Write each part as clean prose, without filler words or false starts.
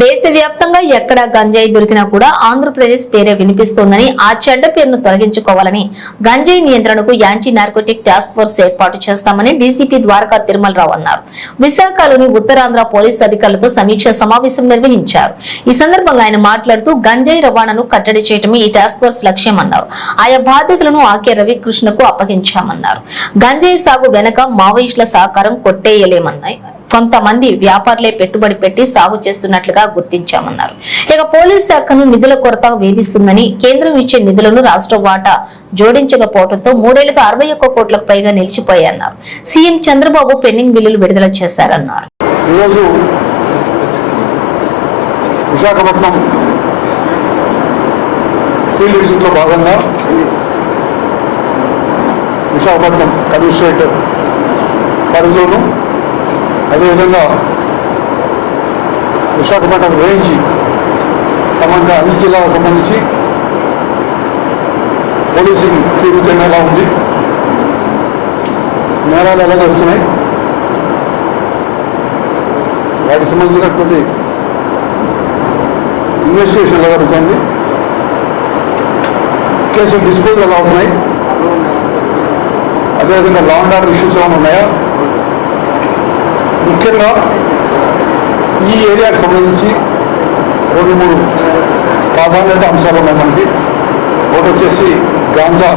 దేశవ్యాప్తంగా ఎక్కడ గంజాయి దొరికినా కూడా ఆంధ్రప్రదేశ్ పేరే వినిపిస్తోందని ఆ చెడ్డ పేరును తొలగించుకోవాలని గంజాయి నియంత్రణకు యాంటీ నార్కోటిక్ టాస్క్ ఫోర్స్ ఏర్పాటు చేస్తామని డీసీపీ ద్వారకా తిరుమలరావు అన్నారు. విశాఖలోని ఉత్తరాంధ్ర పోలీస్ అధికారులతో సమీక్ష సమావేశం నిర్వహించారు. ఈ సందర్భంగా ఆయన మాట్లాడుతూ గంజాయి రవాణాను కట్టడి చేయడమే ఈ టాస్క్ ఫోర్స్ లక్ష్యమన్నారు. ఆయా బాధ్యతలను ఆకే రవికృష్ణకు అప్పగించామన్నారు. గంజాయి సాగు వెనక మావోయిస్టుల సహకారం కొట్టేయలేమన్నాయి. కొంతమంది వ్యాపారులే పెట్టుబడి పెట్టి సాగు చేస్తున్నట్లుగా గుర్తించామన్నారు. ఇక పోలీస్ శాఖను నిధుల కొరత వేధిస్తుందని కేంద్రం ఇచ్చే నిధులను రాష్ట్ర వాటా జోడించకపోవడంతో 3 ఏళ్లుగా 61 కోట్లకు పైగా నిలిచిపోయాయన్నారు. సీఎం చంద్రబాబు పెండింగ్ బిల్లులు విడుదల చేశారన్నారు. విశాఖపట్నం ఫీల్డ్ విజిట్ లో భాగంగా విశాఖపట్నం కమిషనరేట్ పరిధిలోను అదేవిధంగా విశాఖపట్నం రేంజ్ అన్ని జిల్లాలకు సంబంధించి పోలీసింగ్ తీరుతేనే ఎలా ఉంది, నేరాలు ఎలా జరుగుతున్నాయి, వాటికి సంబంధించినటువంటి ఇన్వెస్టిగేషన్ ఎలా జరుగుతుంది, కేసులు డిస్పోజల్ ఎలా అవుతున్నాయి, అదేవిధంగా లా అండ్ ఆర్డర్ ఇష్యూస్ ఏమైనా ఉన్నాయా, ముఖ్యంగా ఈ ఏరియాకి సంబంధించి 2-3 ప్రాధాన్యత అంశాలు ఉన్నాయి మనకి. ఒకటి వచ్చేసి గాంజా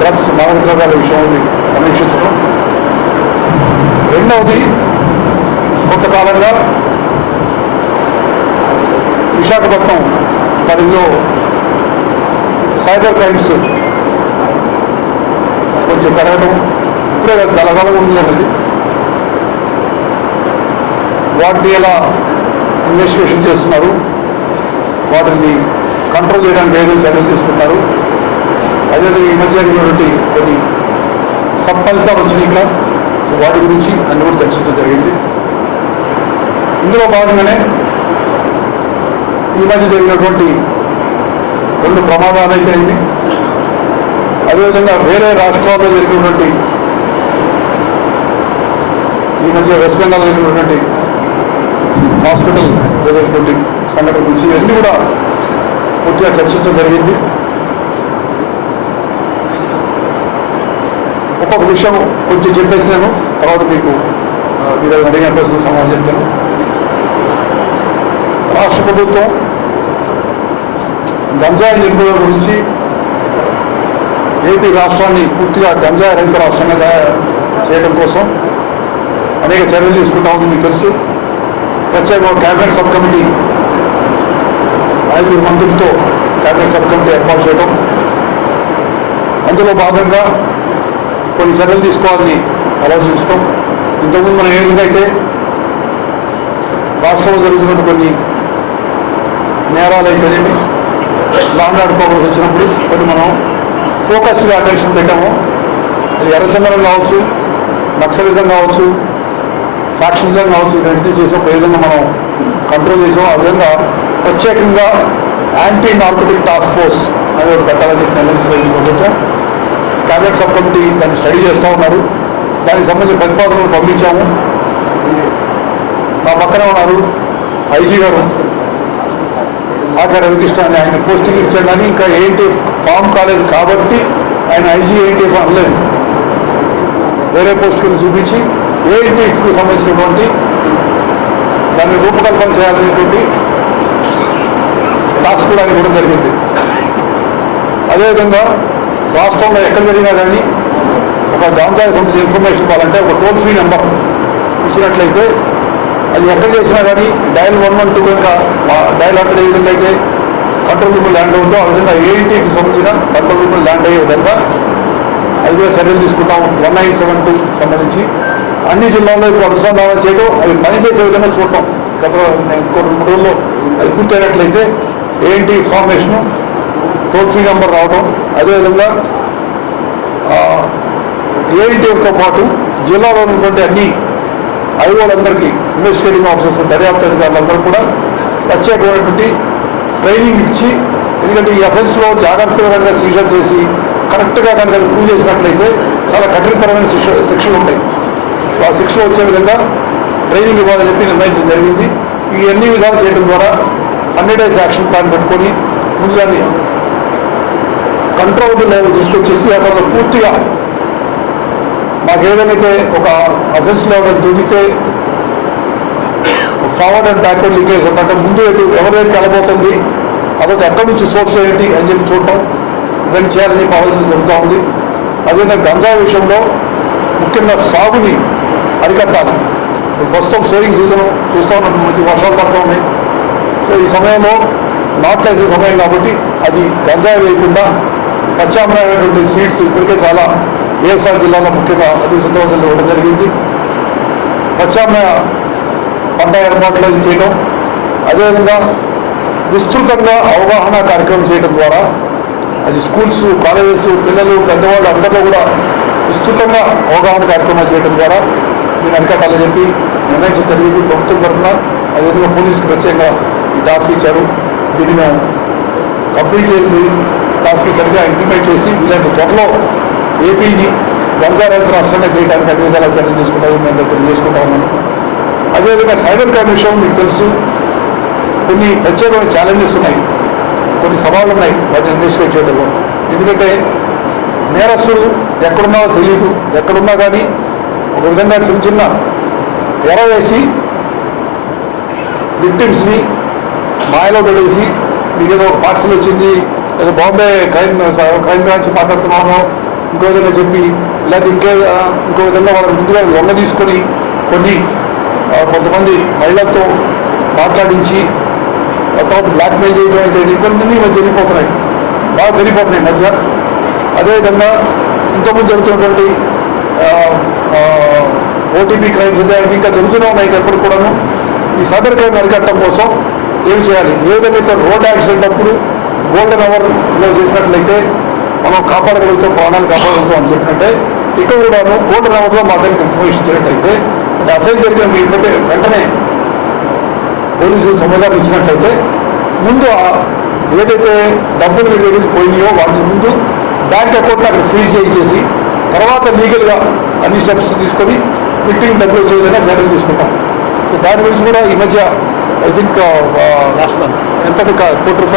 డ్రగ్స్ మాదక ద్రవ్యాల విషయాన్ని సమీక్షించడం, రెండవది కొంతకాలంగా విశాఖపట్నం పరిధిలో సైబర్ క్రైమ్స్ కొంచెం పెరగడం, ఇప్పుడే చాలా కాలంగా ఉంది అనేది, వాటిని ఎలా ఇన్వెస్టిగేషన్ చేస్తున్నారు, వాటిని కంట్రోల్ చేయడానికి ఏదైనా చర్యలు తీసుకుంటారు, అదేవిధంగా ఈ మధ్య జరిగినటువంటి కొన్ని సత్ఫలితాలు వచ్చినాయి ఇక్కడ. సో వాటి గురించి అన్ని కూడా చర్చించడం జరిగింది. ఇందులో భాగంగానే ఈ మధ్య జరిగినటువంటి 2 ప్రమాదాలు అయితే అయింది. అదేవిధంగా వేరే రాష్ట్రాల్లో జరిగినటువంటి ఈ మధ్య వెస్ట్ బెంగాల్ జరిగినటువంటి హాస్పిటల్ జరిగినటువంటి సంఘటన గురించి అన్నీ కూడా పూర్తిగా చర్చించడం జరిగింది. ఒక్కొక్క విషయం కొంచెం చెప్పేసి నేను తర్వాత మీకు మీరు అడిగిన ప్రశ్న సమాధానం చెప్తాను. రాష్ట్ర ప్రభుత్వం గంజాయి నిర్మూలన గురించి ఏపీ రాష్ట్రాన్ని పూర్తిగా గంజాయి రహిత రాష్ట్రంగా చేయడం కోసం అనేక చర్యలు తీసుకుంటామని మీకు తెలుసు. ప్రత్యేక క్యాబినెట్ సబ్ కమిటీ 5 మంత్రులతో క్యాబినెట్ సబ్ కమిటీ ఏర్పాటు చేయడం, అందులో భాగంగా కొన్ని చర్యలు తీసుకోవాలని ఆలోచించడం. ఇంతకుముందు మనం ఏ విధంగా అయితే రాష్ట్రంలో జరుగుతున్న కొన్ని నేరాలు అయితేనేమి లా అండ్ ఆర్డర్ ప్రాబ్లమ్స్ వచ్చినప్పుడు కొన్ని మనం ఫోకస్గా అటెన్షన్ పెట్టాము. అది ఎర్రచందనం కావచ్చు, నక్సలిజం కావచ్చు, ఫ్యాక్షనిజం కావచ్చు, ఇవన్నీ చేసినప్పుడు ఏ విధంగా మనం కంట్రోల్ చేసాం. ఆ విధంగా ప్రత్యేకంగా యాంటీ నార్కోటిక్ టాస్క్ ఫోర్స్ అనేది ఒకటి పెట్టాలని చెప్పి నిర్ణయించిన ప్రభుత్వం. క్యాబినెట్ సబ్ కమిటీ దాన్ని స్టడీ చేస్తూ ఉన్నారు. దానికి సంబంధించిన ప్రతిపాదనలు పంపించాము. నా పక్కనే ఉన్నారు ఐజీ గారు ఆకే రవికృష్ణ అని, ఆయన పోస్టింగ్ ఇచ్చాడు కానీ ఇంకా ఏఎన్టీఎఫ్ ఫామ్ కాలేదు కాబట్టి ఆయన ఐజీ ఏఎన్టీఎఫ్ అనలేదు. వేరే పోస్టులను చూపించి ఏఎన్టీఎఫ్కి సంబంధించినటువంటి దాన్ని రూపకల్పన చేయాలనేటువంటి టాస్క్ కూడా ఇవ్వడం జరిగింది. అదేవిధంగా రాష్ట్రంలో ఎక్కడ జరిగినా కానీ ఒక గాంజాకి సంబంధించిన ఇన్ఫర్మేషన్ ఇవ్వాలంటే ఒక టోల్ ఫ్రీ నెంబర్ ఇచ్చినట్లయితే అది ఎక్కడ చేసినా కానీ డయల్ 112 కనుక డయల్ అక్కడ ఏ విధంగా అయితే కంట్రోల్ రూమ్ ల్యాండ్ అవుతుందో ఆ విధంగా ఏఎన్టీకి సంబంధించిన కంట్రోల్ రూమ్ ల్యాండ్ అయ్యే విధంగా అది కూడా చర్యలు తీసుకుంటాం. 1972 సంబంధించి అన్ని జిల్లాల్లో ఇప్పుడు అనుసంధానం చేయడం, అవి పనిచేసే విధంగా చూడటం. గత ఇంకో 2-3 రోజుల్లో అది పూర్తయినట్లయితే ANT formation, toll free number రావడం, అదేవిధంగా ఏఎన్టీఎఫ్తో పాటు జిల్లాలో ఉన్నటువంటి అన్ని ఐఓలందరికీ, ఇన్వెస్టిగేటింగ్ ఆఫీసర్స్, దర్యాప్తు అధికారులందరూ కూడా ప్రత్యేకమైనటువంటి ట్రైనింగ్ ఇచ్చి, ఎందుకంటే ఈ అఫెన్స్లో జాగ్రత్తగా సీజర్ చేసి కరెక్ట్గా కనుక ప్రూవ్ చేసినట్లయితే చాలా కఠినతరమైన శిక్షలు ఉంటాయి. ఆ శిక్షలు వచ్చే విధంగా ట్రైనింగ్ ఇవ్వాలని చెప్పి నిర్ణయించడం జరిగింది. ఈ ఈ అన్ని విధాలు చేయడం ద్వారా 100 days యాక్షన్ ప్లాన్ పెట్టుకొని ముందుగానే కంట్రోలబుల్ లెవెల్ తీసుకొచ్చేసి అక్కడ పూర్తిగా మాకు ఏదైతే ఒక అఫెన్స్ లెవెల్ దొరికితే ఫార్వర్డ్ అండ్ బ్యాక్వర్డ్ లీకేజ్ అంటే ముందు ఎవరైతే వెళ్ళబోతుంది అదొక ఎక్కడి నుంచి సోర్స్ ఏంటి అని చెప్పి చూడటం ఇవన్నీ చేయాలని చెప్పి ఆలోచన జరుగుతూ ఉంది. అదేవిధంగా గంజాయి విషయంలో ముఖ్యంగా సాగుని అరికట్టాలి. ప్రస్తుతం సోయింగ్ సీజన్ చూస్తూ ఉన్నట్టు మంచి వర్షాలు పడుతూ ఉన్నాయి. సో ఈ సమయంలో నాట్లు వేసే సమయం కాబట్టి అది గంజాయి వేయకుండా ప్రత్యామ్నాయమైనటువంటి సీడ్స్ ఇప్పటికే చాలా ఏఎస్ఆర్ జిల్లాలో ముఖ్యంగా అది సిద్ధవసలు ఇవ్వడం జరిగింది. ప్రత్యామ్నాయ పంట ఏర్పాట్లు చేయడం, అదేవిధంగా విస్తృతంగా అవగాహన కార్యక్రమం చేయడం ద్వారా అది స్కూల్స్, కాలేజెస్, పిల్లలు, పెద్దవాళ్ళు అందరిలో కూడా విస్తృతంగా అవగాహన కార్యక్రమాలు చేయడం ద్వారా దీన్ని అరికట్టాలని చెప్పి నిర్ణయించడం జరిగింది. ప్రభుత్వం తరఫున అదేవిధంగా పోలీసుకి ప్రత్యేకంగా ఈ టాస్క్ ఇచ్చారు. దీన్ని మేము కంప్లీట్ చేసి టాస్క్ సరిగ్గా ఇంప్లిమెంట్ చేసి వీళ్ళంటి త్వరలో ఏపీని గంజా రహిత రాష్ట్రంగా చేయడానికి అన్ని విధాలా చర్యలు తీసుకుంటామని మేము తెలియజేసుకుంటా ఉన్నాను. అదేవిధంగా సైబర్ క్రైమ్ విషయం మీకు తెలుసు, కొన్ని ప్రత్యేకమైన ఛాలెంజెస్ ఉన్నాయి, కొన్ని సవాళ్ళు ఉన్నాయి వాటిని ఇన్వెస్టిగేట్ చేయడంలో. ఎందుకంటే నేరస్తులు ఎక్కడున్నారో తెలియదు, ఎక్కడున్నా కానీ ఒక విధంగా చిన్న చిన్న ఎర వేసి విక్టిమ్స్ని మాయలో పడేసి మీకు ఏదో ఒక పార్సల్ వచ్చింది, ఏదో బాంబే క్రైమ్ బ్రాంచ్ మాట్లాడుతున్నాను ఇంకో విధంగా చెప్పి, లేకపోతే ఇంకో విధంగా వాళ్ళని ముందుగా లొంగ తీసుకొని కొంతమంది మహిళలతో మాట్లాడించి తర్వాత బ్లాక్మెయిల్ చేయడం అయితే ఇవన్నీ జరిగిపోతున్నాయి, బాగా పెరిగిపోతున్నాయి మధ్య. అదేవిధంగా ఇంతకుముందు జరుగుతున్నటువంటి ఓటీపీ క్రైమ్స్ ఇంకా జరుగుతూనే ఉన్నాయి. ఎప్పుడు కూడాను ఈ సైబర్ క్రైమ్ అరికట్టడం కోసం ఏం చేయాలి, ఏదైతే రోడ్ యాక్సిడెంట్ అప్పుడు గోల్డెన్ అవర్లో చేసినట్లయితే మనం కాపాడగలుగుతాం, ప్రాణాలు కాపాడగలుగుతాం అని చెప్పినట్టే ఇక్కడ కూడాను గోల్డెన్ అవర్లో మా దగ్గరికి ఇన్ఫర్మేషన్ ఇచ్చినట్లయితే అఫైన్ జరిగిన వెంటనే పోలీసులు సమాచారం ఇచ్చినట్లయితే ముందు ఏదైతే డబ్బులు ఏదైతే పోయినాయో వాటిని ముందు బ్యాంక్ అకౌంట్ అక్కడ ఫ్రీజ్ చేయించేసి తర్వాత లీగల్గా అన్ని స్టెప్స్ తీసుకొని విక్టిమ్ డబ్బులు వచ్చే విధంగా చర్యలు తీసుకుంటాం. సో దాని గురించి కూడా ఈ మధ్య ఐ థింక్ లాస్ట్ మంత్ ఎంత ₹1 కోటి